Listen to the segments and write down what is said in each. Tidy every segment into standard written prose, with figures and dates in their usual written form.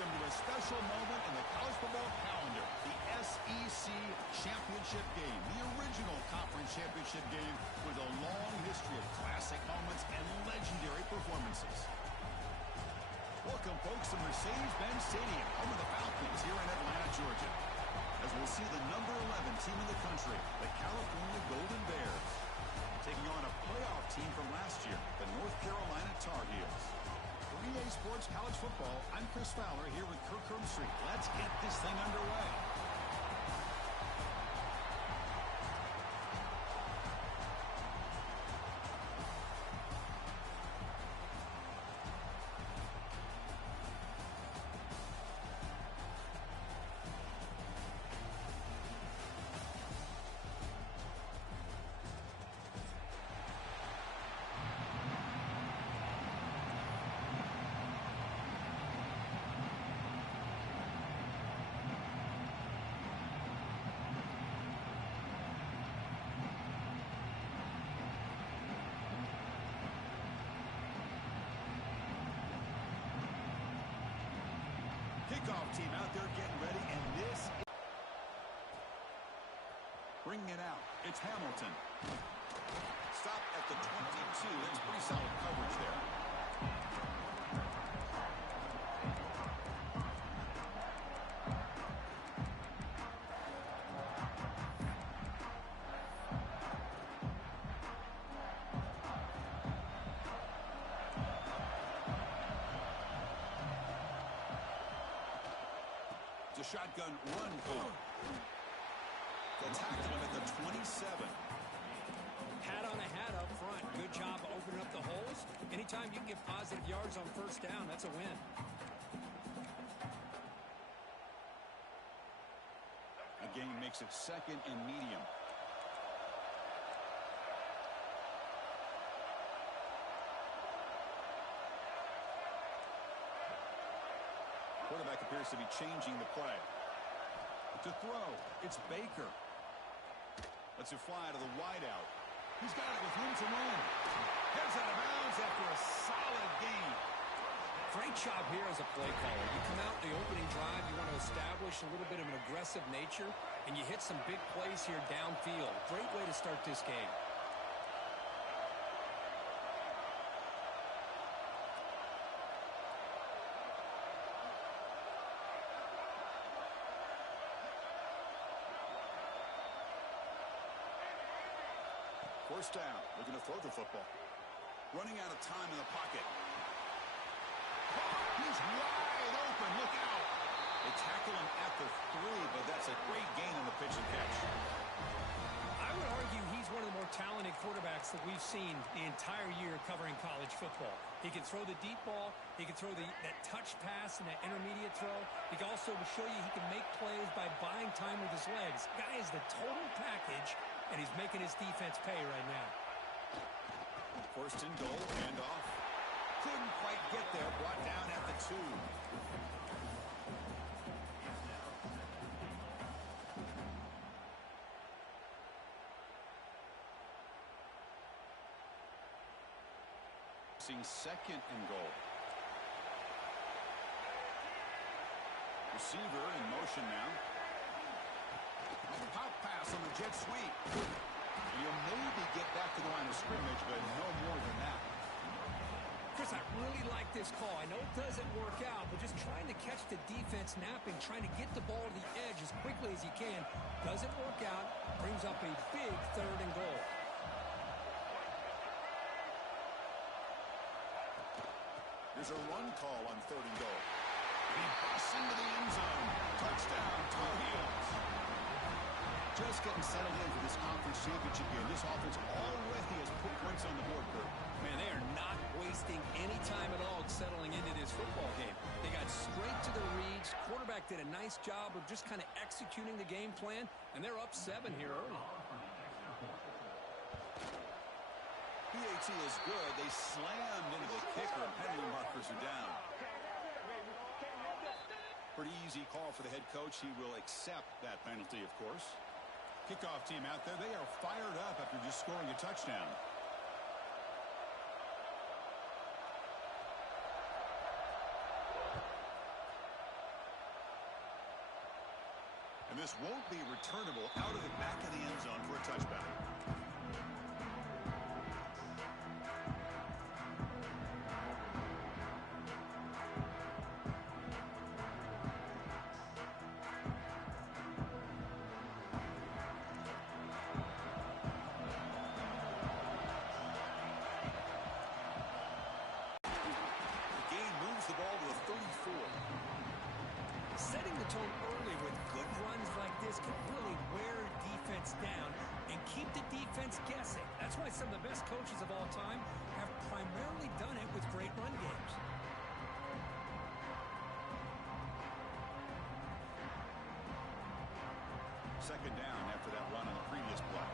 welcome to a special moment in the college football calendar, the SEC Championship Game, the original conference championship game with a long history of classic moments and legendary performances. Welcome, folks, to Mercedes-Benz Stadium, home of the Falcons here in Atlanta, Georgia, as we'll see the number 11 team in the country, the California Golden Bears, taking on a playoff team from last year, the North Carolina Tar Heels. For EA Sports College Football, I'm Chris Fowler here with Kirk Herbstreit. Let's get this thing underway. Kickoff team out there getting ready, and this... Bringing it out, it's Hamilton. Stop at the 22. That's pretty solid coverage there. A shotgun run call. They tackle him at the 27. Hat on a hat up front. Good job opening up the holes. Anytime you can get positive yards on first down, that's a win. The game makes it second and medium. Quarterback appears to be changing the play. To throw, it's Baker. Lets it fly to the wideout. He's got it with room to run. Heads out of bounds after a solid gain. Great job here as a play caller. You come out in the opening drive, you want to establish a little bit of an aggressive nature, and you hit some big plays here downfield. Great way to start this game. First down. They're going to throw the football. Running out of time in the pocket. He's wide open. Look out. They tackle him at the 3, but that's a great gain on the pitch and catch. I would argue he's one of the more talented quarterbacks that we've seen the entire year covering college football. He can throw the deep ball. He can throw that touch pass and that intermediate throw. He can also show you he can make plays by buying time with his legs. Guy is the total package, and he's making his defense pay right now. First and goal, handoff. Couldn't quite get there. Brought down at the 2. Second and goal. Receiver in motion now. Pop pass on the jet sweep. You'll maybe get back to the line of scrimmage, but no more than that. Chris, I really like this call. I know it doesn't work out, but just trying to catch the defense napping, trying to get the ball to the edge as quickly as you can. Doesn't work out. Brings up a big third and goal. There's a run call on third and goal. He busts into the end zone. Touchdown, Tar Heels. Just getting settled in for this conference championship game. This offense already has put points on the board, Kurt. Man, they are not wasting any time at all settling into this football game. They got straight to the reads. Quarterback did a nice job of just kind of executing the game plan, and they're up 7 here early. PAT is good. They slammed into the kicker, and penalty markers are down. Pretty easy call for the head coach. He will accept that penalty, of course. Kickoff team out there. They are fired up after just scoring a touchdown. pass won't be returnable out of the back of the end zone for a touchback. Setting the tone early with good runs like this can really wear a defense down and keep the defense guessing. That's why some of the best coaches of all time have primarily done it with great run games. Second down after that run on the previous play.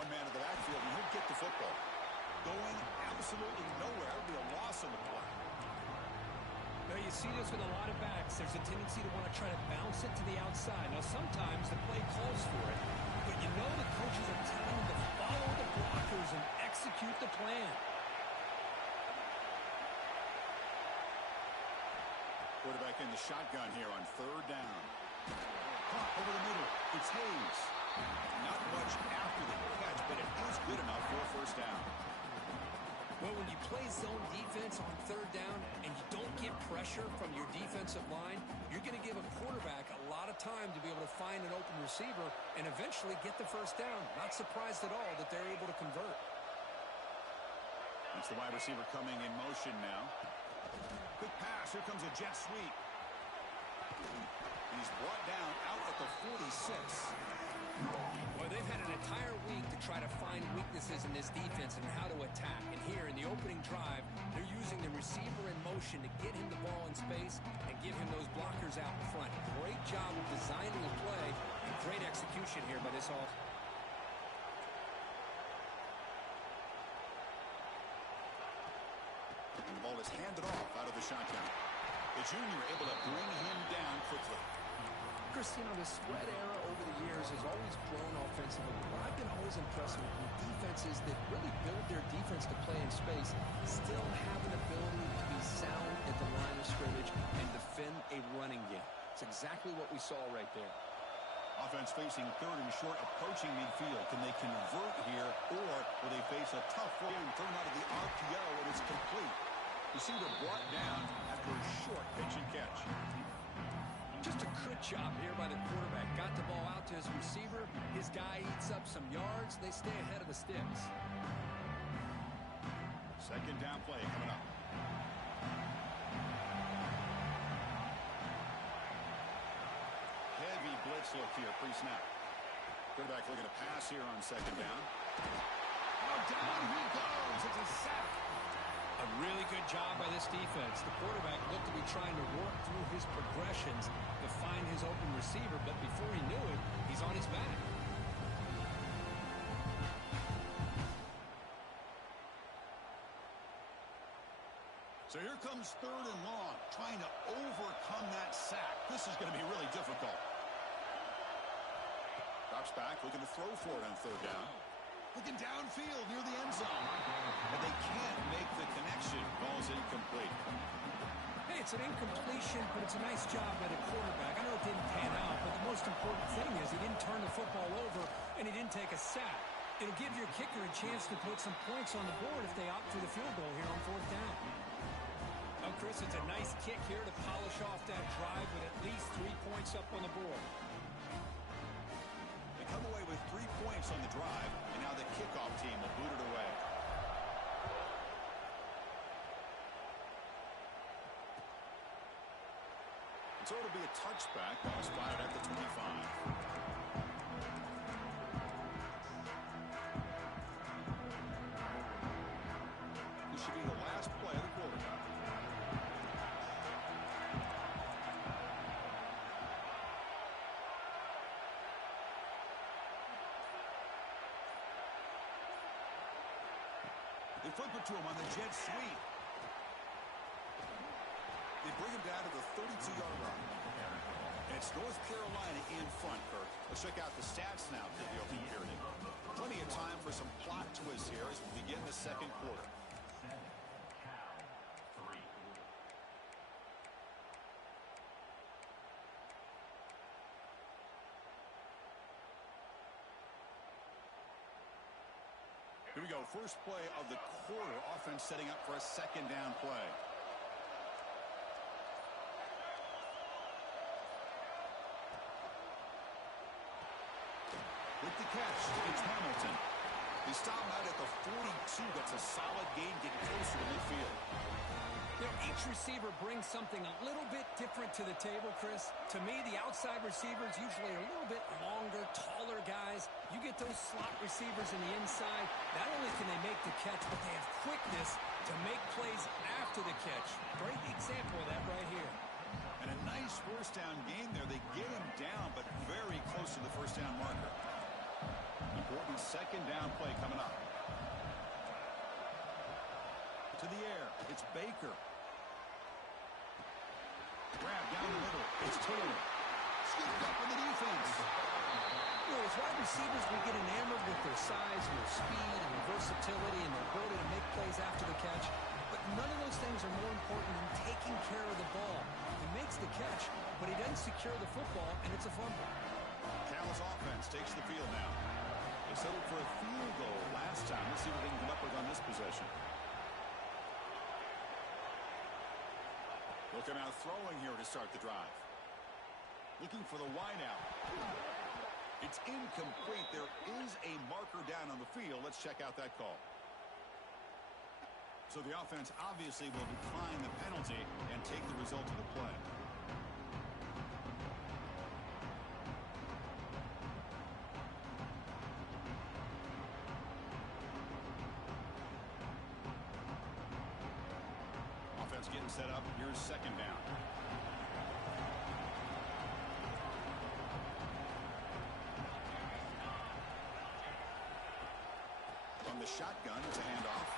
One man in the backfield, and he'll get the football. Going absolutely nowhere. That would be a loss on the play. Now, you see this with a lot of backs. There's a tendency to want to try to bounce it to the outside. Now, sometimes the play calls for it, but you know the coaches are telling them to follow the blockers and execute the plan. Quarterback in the shotgun here on third down. Caught over the middle. It's Hayes. Not much after the catch, but it is good enough for a first down. Well, when you play zone defense on third down and you don't get pressure from your defensive line, you're going to give a quarterback a lot of time to be able to find an open receiver and eventually get the first down. Not surprised at all that they're able to convert. That's the wide receiver coming in motion now. Quick pass. Here comes a jet sweep. He's brought down out at the 46. Well, they've had an entire week to try to find weaknesses in this defense and how to attack. And here in the opening drive, they're using the receiver in motion to get him the ball in space and give him those blockers out in front. Great job of designing the play and great execution here by this offense. And the ball is handed off out of the shotgun. The junior able to bring him down quickly. Chris, you know, the spread era over the years has always grown offensively, but I've been always impressed with defenses that really build their defense to play in space, still have an ability to be sound at the line of scrimmage and defend a running game. It's exactly what we saw right there. Offense facing third and short, approaching midfield. Can they convert here, or will they face a tough run thrown out of the RPO and it's complete? Receiver brought down after a short pitch and catch. Just a good job here by the quarterback. Got the ball out to his receiver. His guy eats up some yards. They stay ahead of the sticks. Second down play coming up. Heavy blitz look here, pre-snap. Quarterback looking to pass here on second down. Oh, down he goes. It's a sack. A really good job by this defense. The quarterback looked to be trying to work through his progressions to find his open receiver, but before he knew it, he's on his back. So here comes third and long, trying to overcome that sack. This is going to be really difficult. Drops back, looking to throw for it on third down. Looking downfield near the end zone. And they can't make the connection. Ball's incomplete. Hey, it's an incompletion, but it's a nice job by the quarterback. I know it didn't pan out, but the most important thing is he didn't turn the football over and he didn't take a sack. It'll give your kicker a chance to put some points on the board if they opt for the field goal here on fourth down. Now, Chris, it's a nice kick here to polish off that drive with at least 3 points up on the board. They come away with 3 points on the drive, and now the kickoff team will boot it away. So it'll be a touchback. Ball spotted at the 25. This should be the last play of the quarterback. They flip it to him on the jet sweep. They bring him down to the 32-yard line. And it's North Carolina in front, Kirk. Let's check out the stats now for the opening period. Plenty of time for some plot twists here as we begin the second quarter. Here we go. First play of the quarter. Offense setting up for a second down play. With the catch, it's Hamilton. They stop him out at the 42. That's a solid gain, getting closer to midfield. You know, each receiver brings something a little bit different to the table, Chris. To me, the outside receivers usually are a little bit longer, taller guys. You get those slot receivers in the inside. Not only can they make the catch, but they have quickness to make plays after the catch. Great example of that right here. And a nice first down game there. They get him down, but very close to the first down marker. Important second down play coming up. To the air. It's Baker. Grab down the middle. It's Taylor. Scooped up in the defense. You know, as wide receivers, we get enamored with their size, their speed, and their versatility, and their ability to make plays after the catch. But none of those things are more important than taking care of the ball. He makes the catch, but he doesn't secure the football, and it's a fumble. Cal's offense takes the field now. They settled for a field goal last time. Let's see what they can come up with on this possession. Looking out throwing here to start the drive. Looking for the wideout. It's incomplete. There is a marker down on the field. Let's check out that call. So the offense obviously will decline the penalty and take the result of the play. Offense getting set up. Here's second down. From the shotgun, it's a handoff.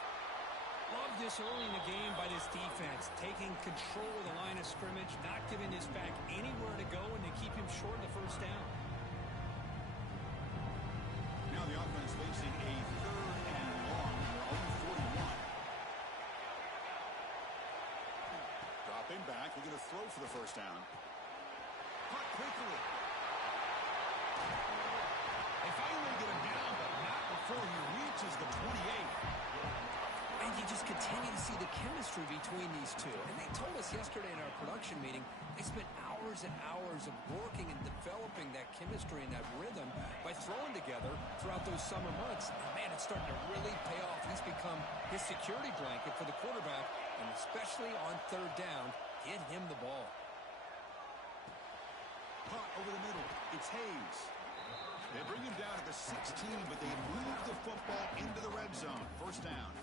Love this early in the game by this defense, taking control of the line of scrimmage, not giving this back anywhere to go, and they keep him short of the first down. Now the offense facing a third and long. Their own 41. Dropping back, looking to throw for the first down. Caught quickly. They finally get him down, but not before he reaches the 28. And you just continue to see the chemistry between these two. And they told us yesterday in our production meeting, they spent hours and hours of working and developing that chemistry and that rhythm by throwing together throughout those summer months. And man, it's starting to really pay off. He's become his security blanket for the quarterback, and especially on third down, get him the ball. Caught over the middle. It's Hayes. They bring him down at the 16, but they move the football into the red zone. First down.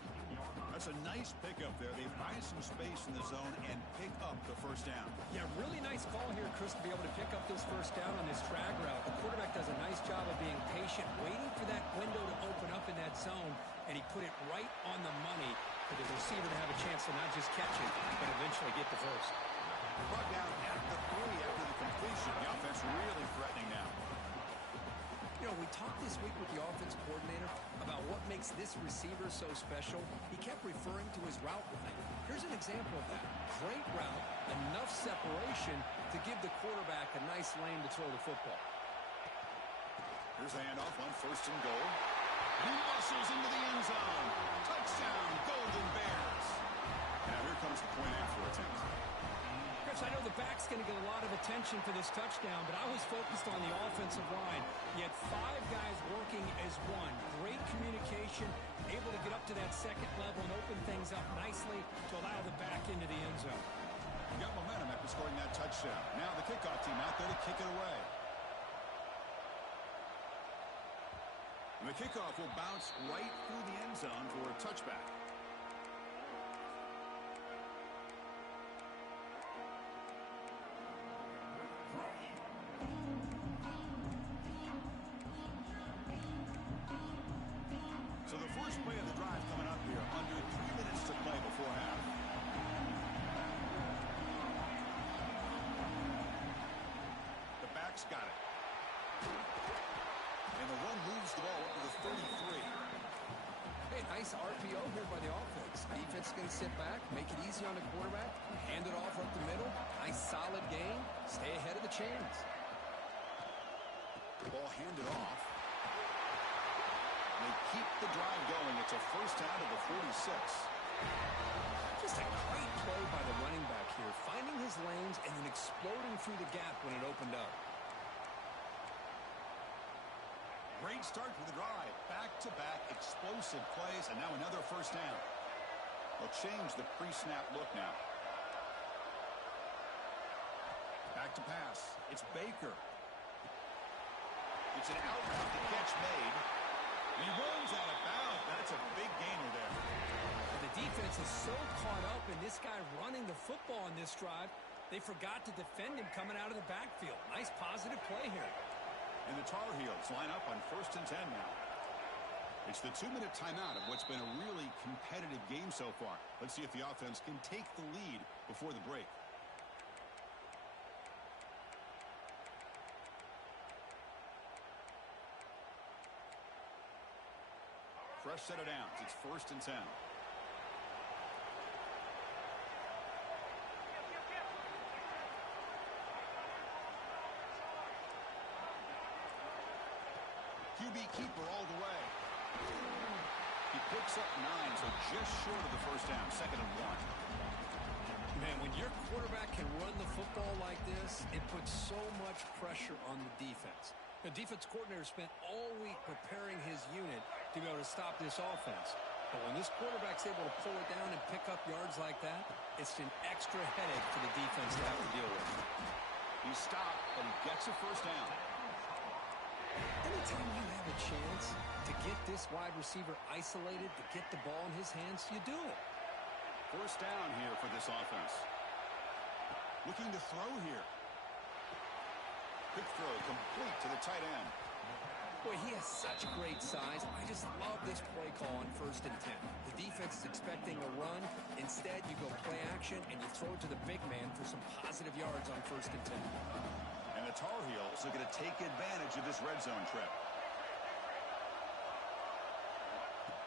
That's a nice pickup there. They find some space in the zone and pick up the first down. Yeah, really nice call here, Chris, to be able to pick up this first down on this drag route. The quarterback does a nice job of being patient, waiting for that window to open up in that zone, and he put it right on the money for the receiver to have a chance to not just catch it, but eventually get the first. Brought down at the 3 after the completion. The offense really threatening now. You know, we talked this week with the offense coordinator about what makes this receiver so special. He kept referring to his route running. Here's an example of that. Great route, enough separation to give the quarterback a nice lane to throw the football. Here's a handoff on first and goal. And he muscles into the end zone. Touchdown, Golden Bears. Now here comes the point after attempt. I know the back's going to get a lot of attention for this touchdown, but I was focused on the offensive line. You had 5 guys working as one. Great communication, able to get up to that second level and open things up nicely to allow the back into the end zone. You got momentum after scoring that touchdown. Now the kickoff team out there to kick it away. And the kickoff will bounce right through the end zone for a touchback. So the first play of the drive coming up here, under 3 minutes to play before half. The back's got it. And the run moves the ball up to the 33. Hey, nice RPO here by the offense. Defense is going to sit back, make it easy on the quarterback, hand it off up the middle. Nice solid game. Stay ahead of the chains. The ball handed off. They keep the drive going. It's a first down to the 46. Just a great play by the running back here, finding his lanes and then exploding through the gap when it opened up. Great start for the drive. Back-to-back explosive plays, and now another first down. They'll change the pre-snap look now. Back to pass. It's Baker. It's an out route. The catch made. He runs out of bounds. That's a big gainer there. The defense is so caught up in this guy running the football on this drive, they forgot to defend him coming out of the backfield. Nice positive play here. And the Tar Heels line up on 1st and 10 now. It's the 2-minute timeout of what's been a really competitive game so far. Let's see if the offense can take the lead before the break. Fresh set of downs. It's 1st and 10. QB keeper all the way. He picks up 9, so just short of the first down. 2nd and 1. Man, when your quarterback can run the football like this, it puts so much pressure on the defense. The defense coordinator spent all week preparing his unit to be able to stop this offense. But when this quarterback's able to pull it down and pick up yards like that, it's an extra headache for the defense to have to deal with. He stopped, but he gets a first down. Anytime you have a chance to get this wide receiver isolated, to get the ball in his hands, you do it. First down here for this offense. Looking to throw here. Quick throw complete to the tight end. Boy, he has such great size. I just love this play call on 1st and 10. The defense is expecting a run. Instead, you go play action and you throw it to the big man for some positive yards on 1st and 10. And the Tar Heels are going to take advantage of this red zone trip.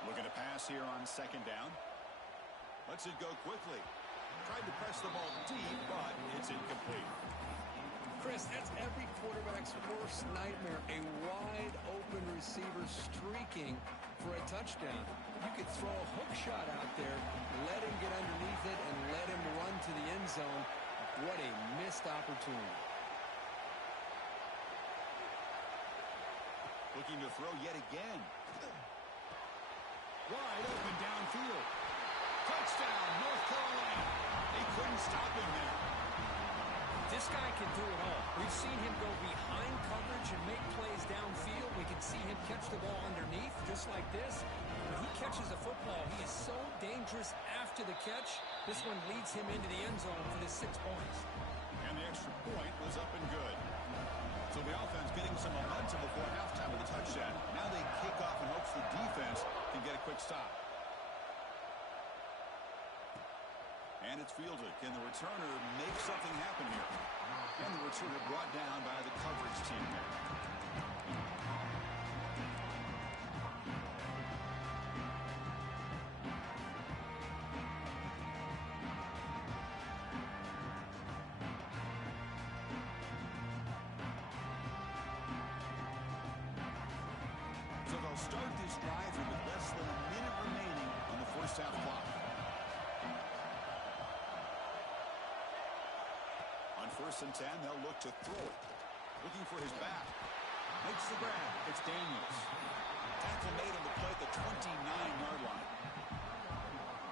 Looking to pass here on 2nd down. Lets it go quickly. Tried to press the ball deep, but it's incomplete. Chris, that's every quarterback's worst nightmare. A wide-open receiver streaking for a touchdown. You could throw a hook shot out there, let him get underneath it, and let him run to the end zone. What a missed opportunity. Looking to throw yet again. Wide open downfield. Touchdown, North Carolina. They couldn't stop him there. This guy can do it all. We've seen him go behind coverage and make plays downfield. We can see him catch the ball underneath just like this. When he catches the football, he is so dangerous after the catch. This one leads him into the end zone for the 6 points. And the extra point was up and good. So the offense getting some momentum before halftime with a touchdown. Now they kick off in hopes the defense can get a quick stop. And it's fielded. Can the returner make something happen here? And the returner brought down by the coverage team there. So they'll start this drive with less than a minute remaining on the first half clock. On 1st and 10, they'll look to throw it. Looking for his back. Makes the grab. It's Daniels. Tackle made on the play at the 29-yard line.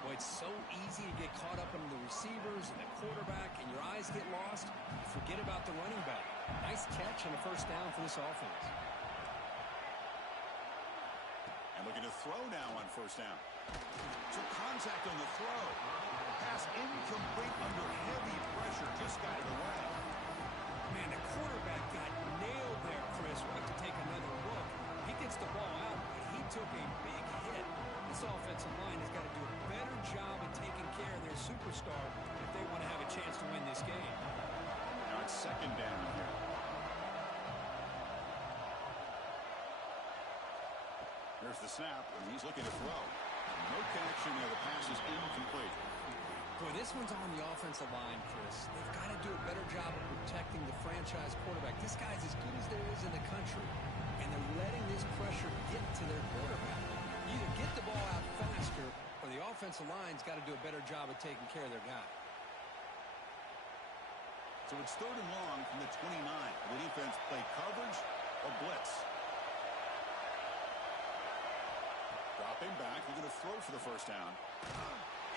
Boy, it's so easy to get caught up in the receivers and the quarterback, and your eyes get lost. You forget about the running back. Nice catch and a first down for this offense. And looking to throw now on 1st down. Took contact on the throw. Pass incomplete under heavy pressure. Just got it away. Man, the quarterback got nailed there, Chris. We'll have to take another look. He gets the ball out, but he took a big hit. This offensive line has got to do a better job of taking care of their superstar if they want to have a chance to win this game. Now it's 2nd down here. There's the snap, and he's looking to throw. No connection there. The pass is incomplete. Boy, this one's on the offensive line, Chris. They've got to do a better job of protecting the franchise quarterback. This guy's as good as there is in the country, and and they're letting this pressure get to their quarterback. Either get the ball out faster, or the offensive line's got to do a better job of taking care of their guy. So it's 3rd and long from the 29. The defense play coverage or blitz. Dropping back, he's going to throw for the first down.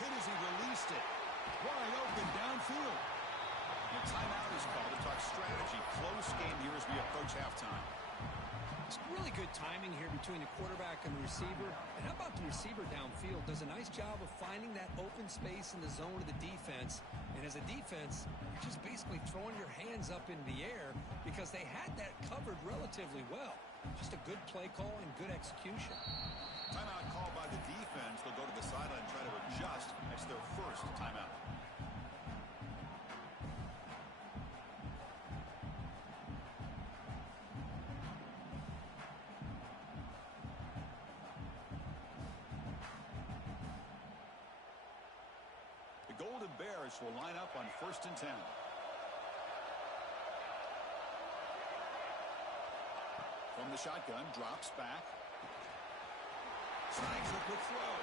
Hit as he released it. Wide open downfield. And a timeout is called to talk strategy. Close game here as we approach halftime. It's really good timing here between the quarterback and the receiver. And how about the receiver downfield? Does a nice job of finding that open space in the zone of the defense. And as a defense, you're just basically throwing your hands up in the air because they had that covered relatively well. Just a good play call and good execution. Timeout called by the defense. They'll go to the sideline and try to adjust. That's their first timeout. Golden Bears will line up on 1st and 10. From the shotgun, drops back. Snags a quick throw.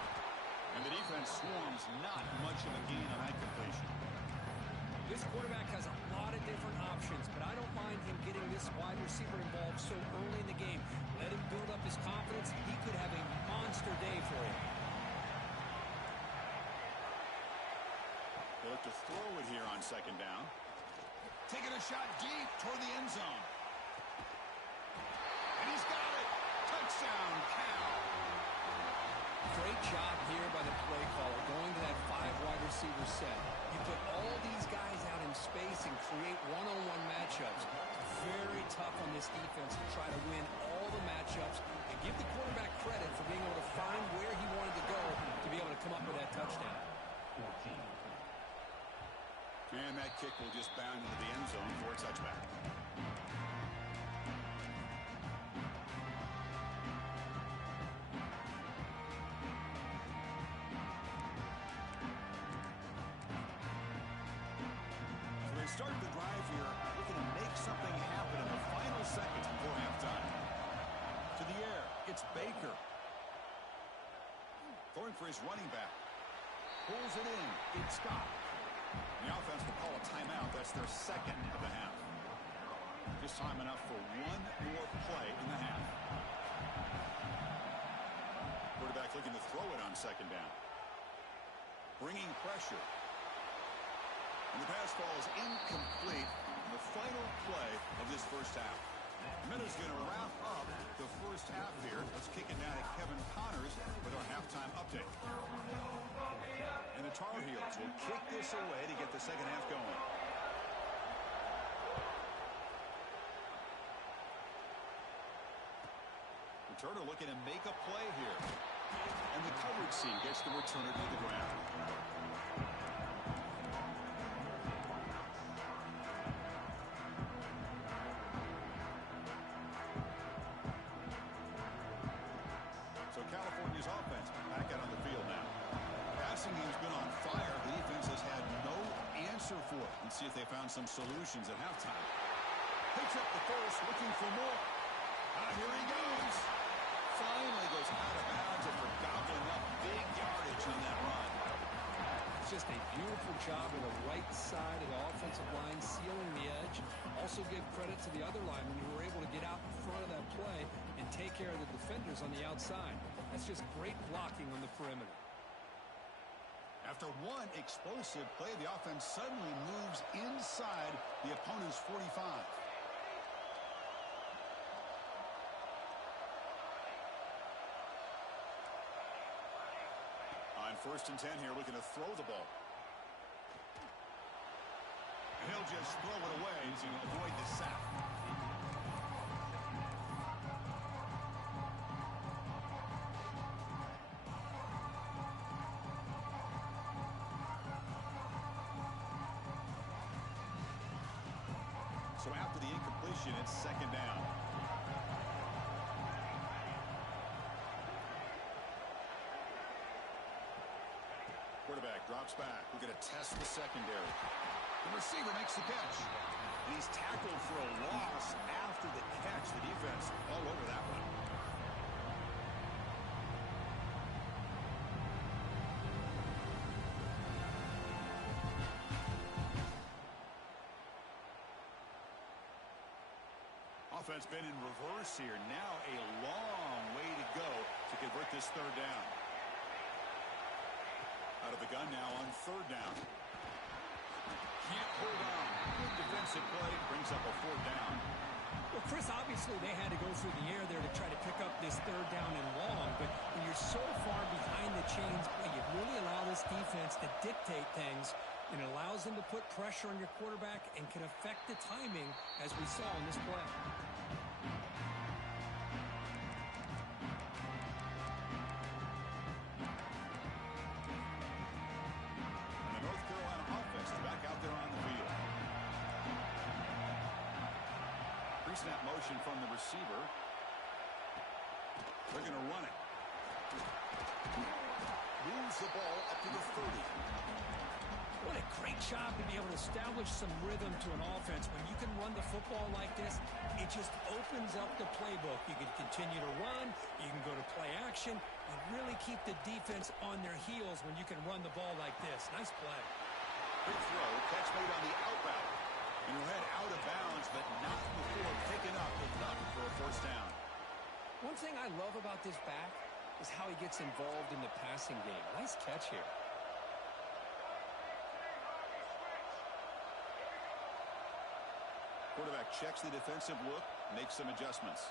And the defense swarms. Not much of a gain on that completion. This quarterback has a lot of different options, but I don't mind him getting this wide receiver involved so early in the game. Let him build up his confidence. He could have a monster day for you. They look to throw it here on 2nd down. Taking a shot deep toward the end zone. And he's got it. Touchdown, Cal. Great job here by the play caller, going to that 5 wide receiver set. You put all these guys out in space and create one-on-one matchups. Very tough on this defense to try to win all the matchups and give the quarterback credit for being able to find where he wanted to go to be able to come up with that touchdown. And that kick will just bound into the end zone for a touchback. So they start the drive here, looking to make something happen in the final seconds before halftime. To the air, it's Baker. Throwing for his running back. Pulls it in. It's Scott. The offense will call a timeout. That's their 2nd of the half. Just time enough for one more play in the half. Quarterback looking to throw it on 2nd down. Bringing pressure. And the pass falls incomplete in the final play of this first half. Minutes going to wrap up the first half here. Let's kick it down to Kevin Connors with our halftime update. And the Tar Heels will kick this away to get the second half going. Returner looking to make a play here. And the coverage C gets the returner to the ground. So California's offense back out on the field now. Passing game's been on fire. The defense has had no answer for it. Let's see if they found some solutions at halftime. Picks up the first, looking for more. Here he goes. Finally goes out of bounds after gobbling up big yardage on that run. It's just a beautiful job on the right side of the offensive line, sealing the edge. Also give credit to the other linemen who were able to get out in front of that play and take care of the defenders on the outside. That's just great blocking on the perimeter. After one explosive play, the offense suddenly moves inside the opponent's 45. On 1st and 10 here, looking to throw the ball. And he'll just throw it away to avoid the sack. So after the incompletion, it's 2nd down. Quarterback drops back. We're going to test the secondary. The receiver makes the catch. And he's tackled for a loss after the catch. The defense all over that Offense been in reverse here. Now a long way to go to convert this third down. Out of the gun now on third down. Can't hold on. Good defensive play. Brings up a fourth down. Well, Chris, obviously they had to go through the air there to try to pick up this third down and long, but when you're so far behind the chains, you really allow this defense to dictate things, and it allows them to put pressure on your quarterback and can affect the timing, as we saw in this play. And the North Carolina offense is back out there on the field. Pre-snap motion from the receiver. They're going to run it. Moves the ball up to the 30. What a great job to be able to establish some rhythm to an offense. When you can run the football like this, it just opens up the playbook. You can continue to run. You can go to play action. And really keep the defense on their heels when you can run the ball like this. Nice play. Big throw. Catch made on the out route. And he'll head out of bounds, but not before picking up enough for a first down. One thing I love about this back is how he gets involved in the passing game. Nice catch here. Quarterback checks the defensive look, makes some adjustments.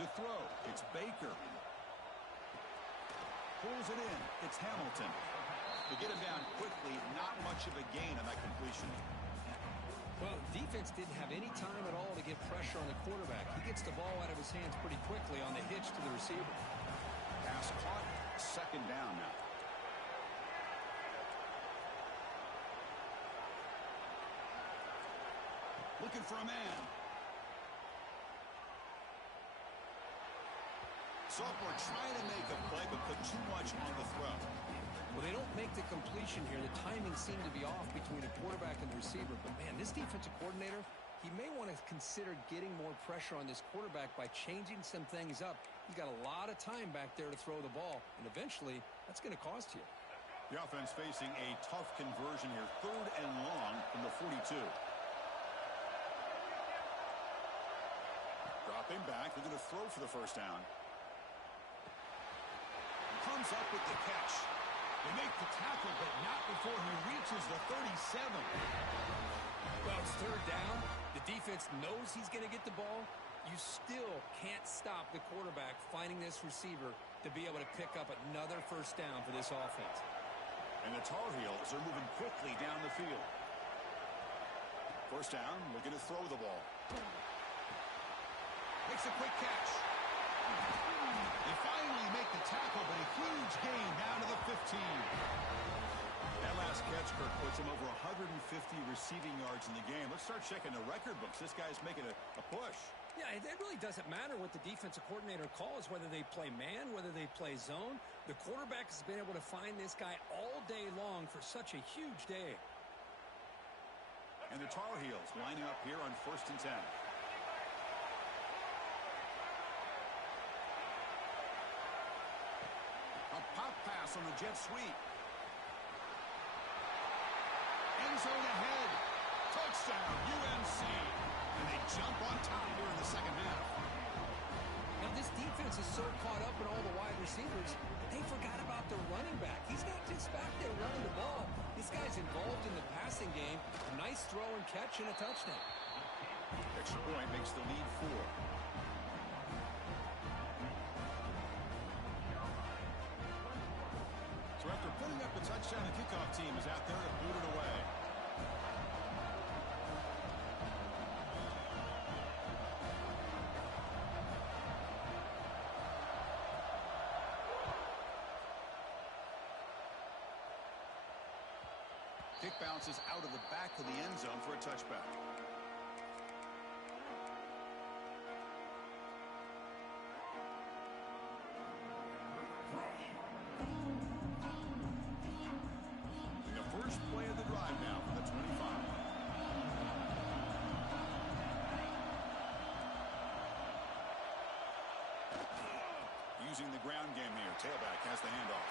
To throw, it's Baker. Pulls it in, it's Hamilton. To get him down quickly, not much of a gain on that completion. Well, defense didn't have any time at all to get pressure on the quarterback. He gets the ball out of his hands pretty quickly on the hitch to the receiver. Pass caught, second down now. Looking for a man. Sophomore trying to make a play, but put too much on the throw. Well, they don't make the completion here. The timing seemed to be off between the quarterback and the receiver. But, man, this defensive coordinator, he may want to consider getting more pressure on this quarterback by changing some things up. He's got a lot of time back there to throw the ball, and eventually that's going to cost you. The offense facing a tough conversion here. Third and long from the 42. Dropping back. They're going to throw for the first down. Comes up with the catch. They make the tackle, but not before he reaches the 37. Well, it's third down. The defense knows he's going to get the ball. You still can't stop the quarterback finding this receiver to be able to pick up another first down for this offense. And the Tar Heels are moving quickly down the field. First down, looking to throw the ball. Makes a quick catch. They finally make the tackle, but a huge gain down to the 15. That last catch, Kirk, puts him over 150 receiving yards in the game. Let's start checking the record books. This guy's making a push. Yeah, it really doesn't matter what the defensive coordinator calls, whether they play man, whether they play zone. The quarterback has been able to find this guy all day long for such a huge day. And the Tar Heels lining up here on 1st and 10. A pop pass on the jet sweep. End zone ahead. Touchdown, UNC. And they jump on top here in the second half. Now, this defense is so caught up in all the wide receivers, they forgot about the running back. He's not just back there running the ball. This guy's involved in the passing game. A nice throw and catch and a touchdown. Extra point makes the lead 4. So after putting up a touchdown, the kickoff team is out there to boot it away. Kick bounces out of the back of the end zone for a touchback. First play of the drive now from the 25. Using the ground game here. Tailback has the handoff.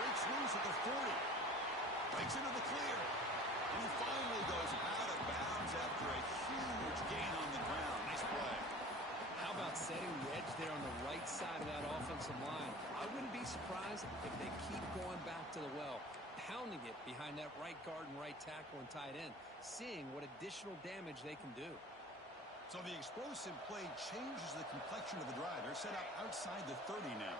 Breaks loose at the 40. Breaks into the clear. And he finally goes out of bounds after a huge gain on back to the well, pounding it behind that right guard and right tackle and tight end, seeing what additional damage they can do. So the explosive play changes the complexion of the drive. They're set up outside the 30 now.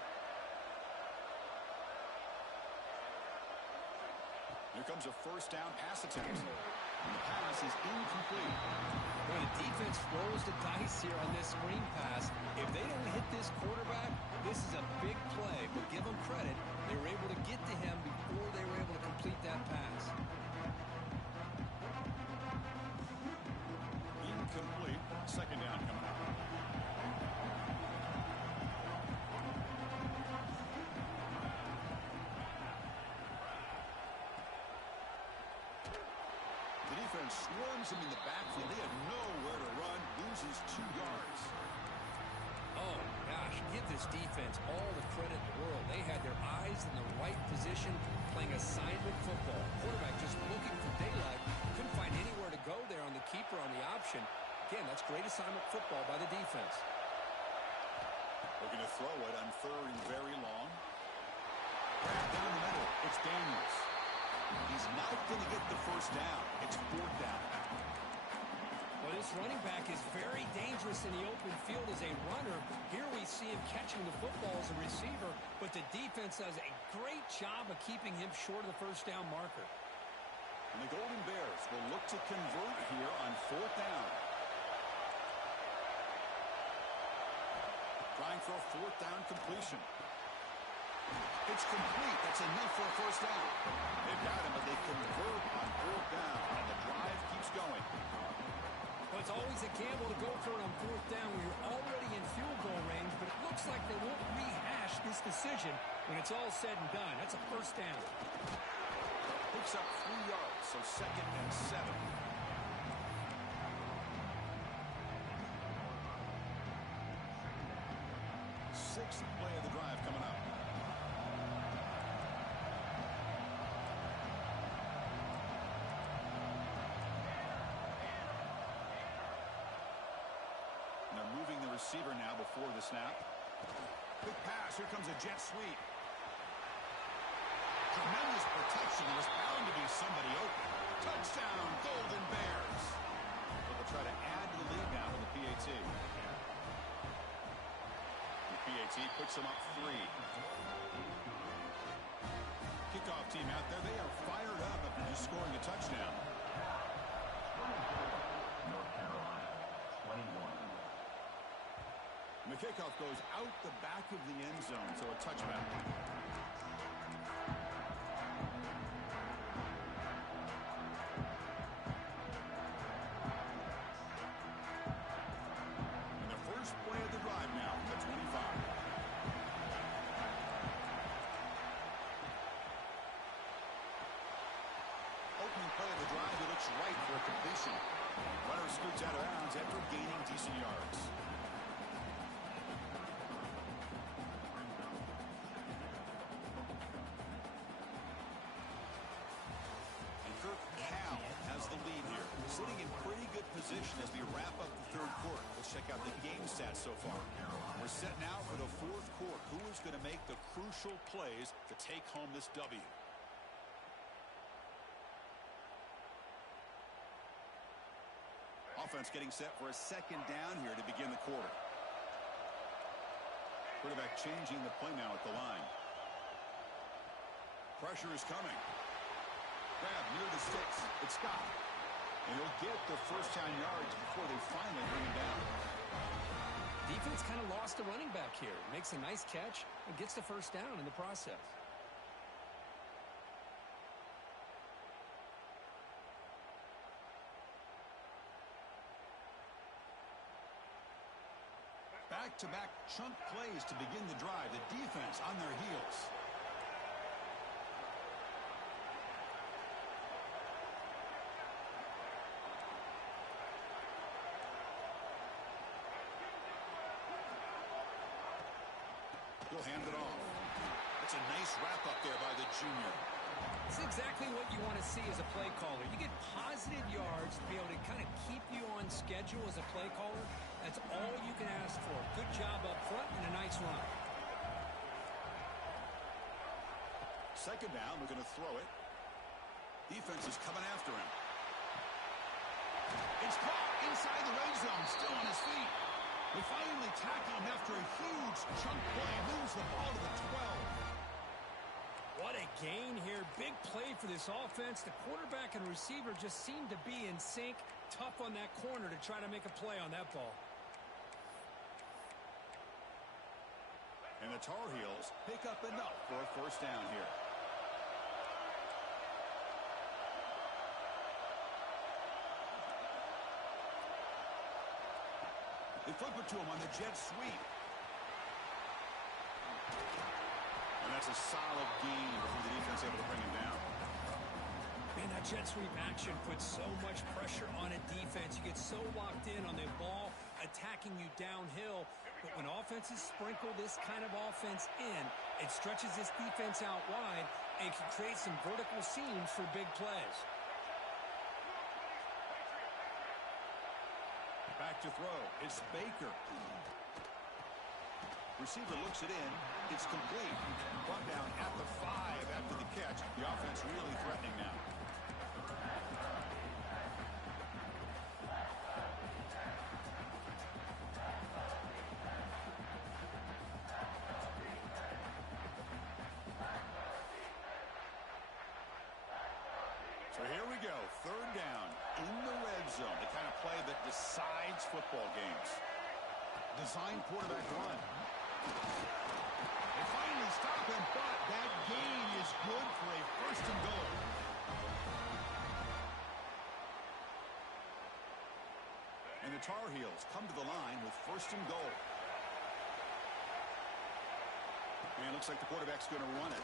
Here comes a first down pass attempt. And the pass is incomplete. Well, the defense rolls the dice here on this screen pass. If they don't hit this quarterback, this is a big play. But give them credit. They were able to get to him before they were able to complete that pass. Incomplete. Second down coming up. The defense swarms him in the backfield. They have nowhere to run. Loses 2 yards. Oh, gosh, give this defense all the credit in the world. They had their eyes in the right position, playing assignment football. Quarterback just looking for daylight. Couldn't find anywhere to go there on the keeper on the option. Again, that's great assignment football by the defense. Looking to throw it on third and very long. Wrapped in the middle. It's Daniels. He's not going to get the first down. It's 4th down. Well, this running back is very dangerous in the open field as a runner. Here we see him catching the football as a receiver, but the defense does a great job of keeping him short of the first down marker. And the Golden Bears will look to convert here on 4th down. Trying for a 4th down completion. It's complete. That's enough for a first down. They've got him, but they convert on 4th down, and the drive keeps going. Well, it's always a gamble to go for it on 4th down when you're already in field goal range, but it looks like they won't rehash this decision when it's all said and done. That's a first down. Picks up 3 yards, so 2nd and 7. Sixth play of the drive coming up. And they're moving the receiver now before the snap. Quick pass. Here comes a jet sweep. Tremendous protection. There's bound to be somebody open. Touchdown, Golden Bears. They'll try to add to the lead now with the PAT. PAT puts them up 3. Kickoff team out there. They are fired up after just scoring a touchdown. North Carolina, 21. And the kickoff goes out the back of the end zone, so a touchback. And the first play of the drive now, the 25. Opening play of the drive, he looks right for a completion. Runner scoots out of bounds after gaining decent yards. And Kirk Cal has the lead here, sitting in pretty good position as we wrap up the 3rd quarter. Let's check out the game stats so far. We're set now for the 4th quarter. Who is going to make the crucial plays to take home this W? Offense getting set for a 2nd down here to begin the quarter. Quarterback changing the play now at the line. Pressure is coming. Grab near the sticks. It's Scott. And he'll get the first down yards before they finally bring him down. Defense kind of lost the running back here. Makes a nice catch and gets the first down in the process. Back-to-back chunk plays to begin the drive. The defense on their heels. He'll hand it off. That's a nice wrap-up there by the junior. It's exactly what you want to see as a play caller. You get positive yards to be able to kind of keep you on schedule as a play caller. That's all you can ask for. Good job up front and a nice run. second down, we're going to throw it. Defense is coming after him. It's caught inside the red zone, still on his feet. They finally tackle him after a huge chunk play. Moves the ball to the 12. What a gain here. Big play for this offense. The quarterback and receiver just seem to be in sync. Tough on that corner to try to make a play on that ball. And the Tar Heels pick up enough for a first down here. They flip it to him on the jet sweep. And that's a solid gain before the defense able to bring him down. Man, that jet sweep action puts so much pressure on a defense. You get so locked in on the ball attacking you downhill. But when offenses sprinkle this kind of offense in, it stretches this defense out wide and can create some vertical seams for big plays. Back to throw. It's Baker. Receiver looks it in. It's complete. Brought down at the 5 after the catch. The offense really threatening now. So here we go. Third down in the red zone. The kind of play that decides football games. Design quarterback run. They finally stop him, but that gain is good for a first and goal. And the Tar Heels come to the line with first and goal. And it looks like the quarterback's going to run it.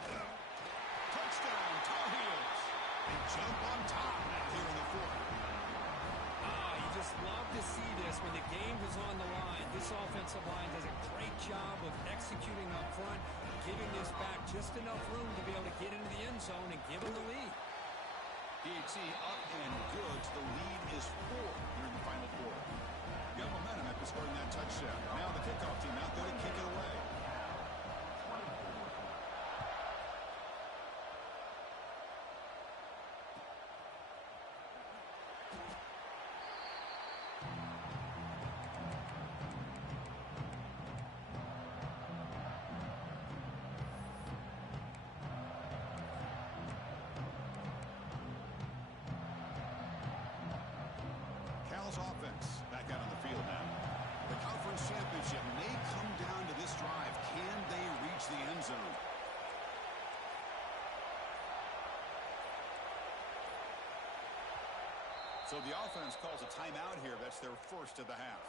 Touchdown, Tar Heels. They jump on top now here in the fourth. You just love to see this when the game is on the line. This offensive line does a great job of executing up front, giving this back just enough room to be able to get into the end zone and give them the lead. DT up and good. The lead is 4 here in the final quarter. Got momentum after scoring that touchdown. Now the kickoff team out there to kick it away. Offense back out on the field now. The conference championship may come down to this drive. Can they reach the end zone? So the offense calls a timeout here. That's their first of the half.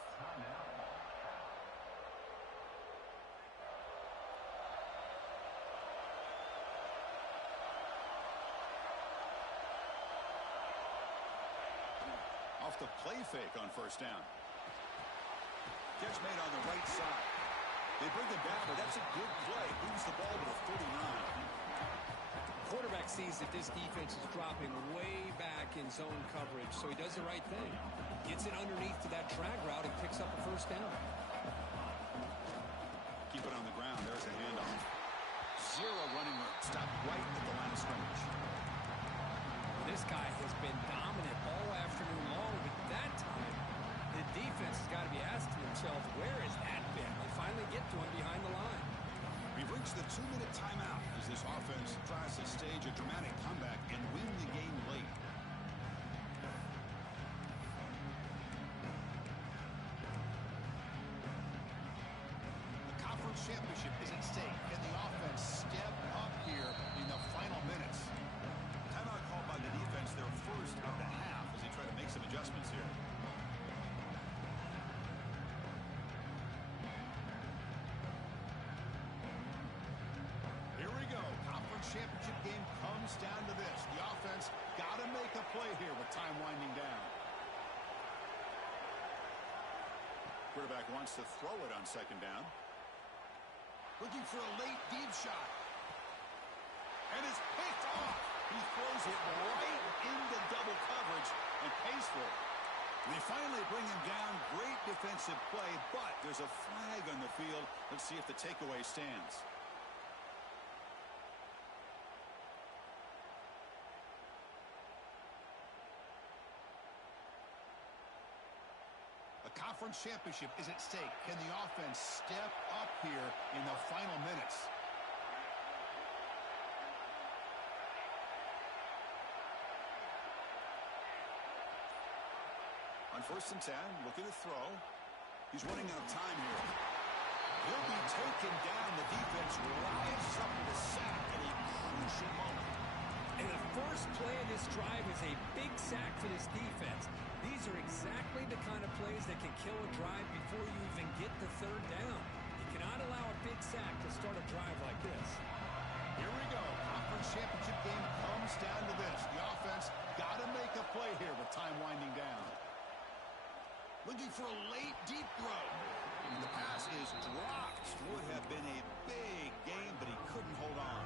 Off the play fake on first down. Catch made on the right side. They bring it down, but that's a good play. Moves the ball to the 39. Quarterback sees that this defense is dropping way back in zone coverage, so he does the right thing. Gets it underneath to that drag route and picks up a first down. Keep it on the ground. There's a handoff. Zero running room. Stopped right at the line of scrimmage. This guy has been dominant all afternoon long, but that time the defense has got to be asking themselves, where has that been? They finally get to him behind the line. We've reached the 2-minute timeout as this offense tries to stage a dramatic comeback and win the game late. The conference championship is at stake. Can the offense step up here in the final minutes? Timeout called by the defense, their first of the half, as they try to make some adjustments here. Here we go. Conference championship game comes down to this. The offense got to make a play here with time winding down. Quarterback wants to throw it on second down. Looking for a late deep shot. And it's picked off. He throws it right into double coverage and pays for it. They finally bring him down. Great defensive play, but there's a flag on the field. Let's see if the takeaway stands. A conference championship is at stake. Can the offense step up here in the final minutes? On 1st and 10, looking to throw. He's running out of time here. He'll be taken down. The defense rises up with a sack at a crucial moment. And the first play of this drive is a big sack for this defense. These are exactly the kind of plays that can kill a drive before you even get the 3rd down. You cannot allow a big sack to start a drive like this. Here we go. Conference championship game comes down to this. The offense got to make a play here with time winding down. Looking for a late, deep throw. And the pass is dropped. Would have been a big game, but he couldn't hold on.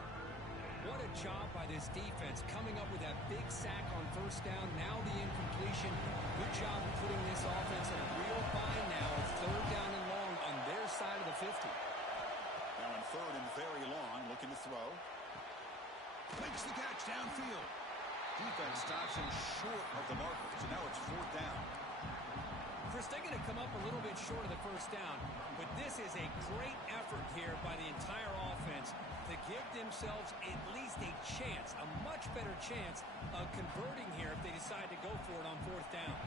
What a job by this defense coming up with that big sack on 1st down. Now the incompletion. Good job of putting this offense in a real bind now. It's 3rd down and long on their side of the 50. Now in 3rd and very long, looking to throw. Makes the catch downfield. Defense stops him short of the marker. So now it's 4th down. Chris, they're going to come up a little bit short of the 1st down, but this is a great effort here by the entire offense to give themselves at least a chance, a much better chance of converting here if they decide to go for it on 4th down.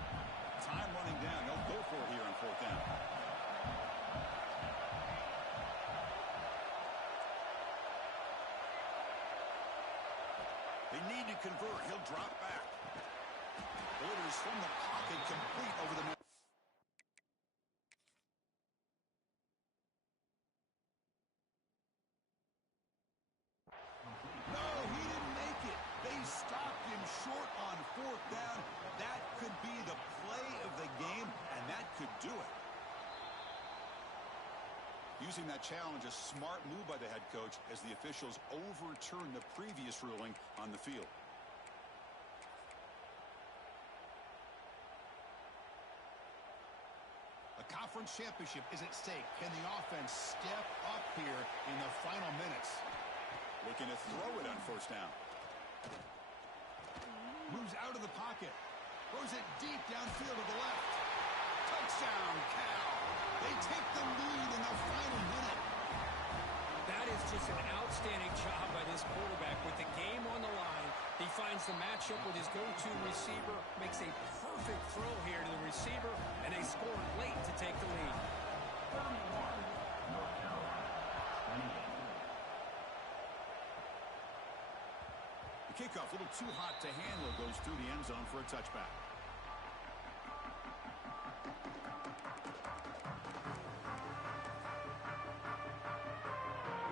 Time running down. They'll go for it here on 4th down. They need to convert. He'll drop back. Delivers from the pocket, complete over the middle. No, he didn't make it. They stopped him short on 4th down. That could be the play of the game, and that could do it. Using that challenge, a smart move by the head coach as the officials overturn the previous ruling on the field. A conference championship is at stake. Can the offense step up here in the final minutes? Looking to throw it on 1st down. Moves out of the pocket. Throws it deep downfield to the left. Touchdown, Cal. They take the lead in the final minute. That is just an outstanding job by this quarterback with the game on the line. He finds the matchup with his go-to receiver, makes a perfect throw here to the receiver, and they score late to take the lead. North Carolina, 28. The kickoff, a little too hot to handle, goes through the end zone for a touchback.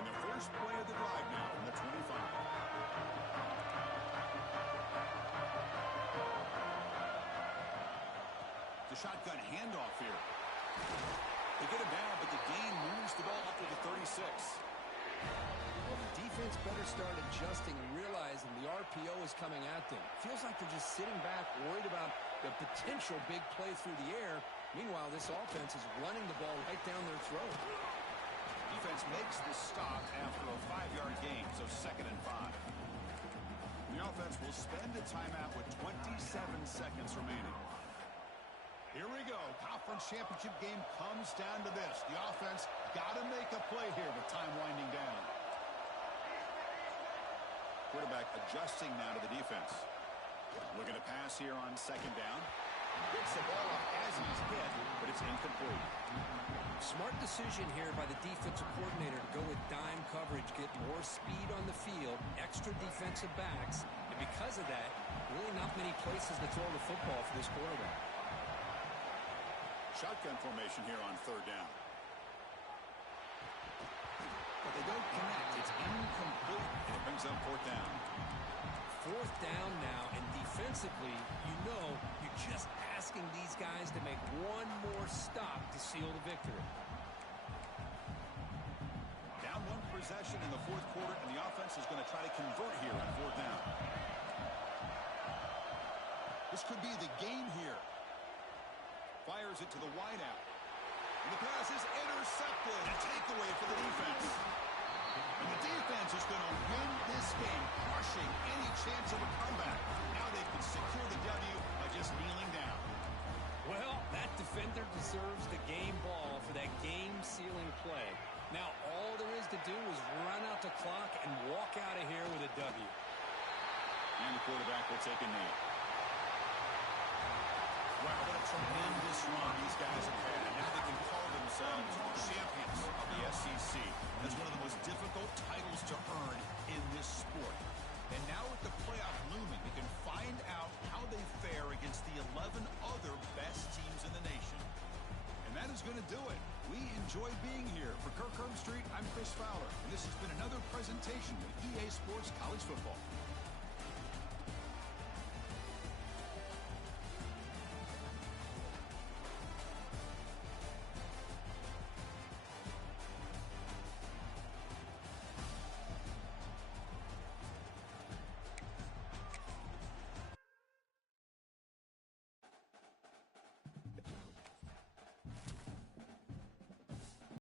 And the first play of the drive now from the 25. The shotgun handoff here. They get him down, but the gain moves the ball up to the 36. Well, the defense better start adjusting and realizing the RPO is coming at them. Feels like they're just sitting back, worried about the potential big play through the air. Meanwhile, this offense is running the ball right down their throat. Defense makes the stop after a 5-yard gain, so 2nd and 5. The offense will spend a timeout with 27 seconds remaining. Here we go. Conference championship game comes down to this. The offense got to make a play here with time winding down. Quarterback adjusting now to the defense. Looking to pass here on 2nd down. Picks the ball up as he's hit, but it's incomplete. Smart decision here by the defensive coordinator to go with dime coverage, get more speed on the field, extra defensive backs, and because of that, really not many places to throw the football for this quarterback. Shotgun formation here on 3rd down. But they don't connect. It's incomplete, and it brings up 4th down. 4th down now, and defensively, you know you're just asking these guys to make one more stop to seal the victory. Down 1 possession in the 4th quarter, and the offense is going to try to convert here on 4th down. This could be the game here. Fires it to the wideout. And the pass is intercepted. A takeaway for the defense. And the defense is going to win this game, crushing any chance of a comeback. Now they can secure the W by just kneeling down. Well, that defender deserves to do is run out the clock and walk out of here with a W. And the quarterback will take a knee. Wow, what a tremendous run these guys have had. Now they can call themselves champions of the SEC. That's one of the most difficult titles to earn in this sport. And now with the playoff looming, we can find out how they fare against the 11 other best teams in the nation. And that is going to do it. We enjoy being here. For Kirk Street, I'm Chris Fowler, and this has been another presentation of EA Sports College Football.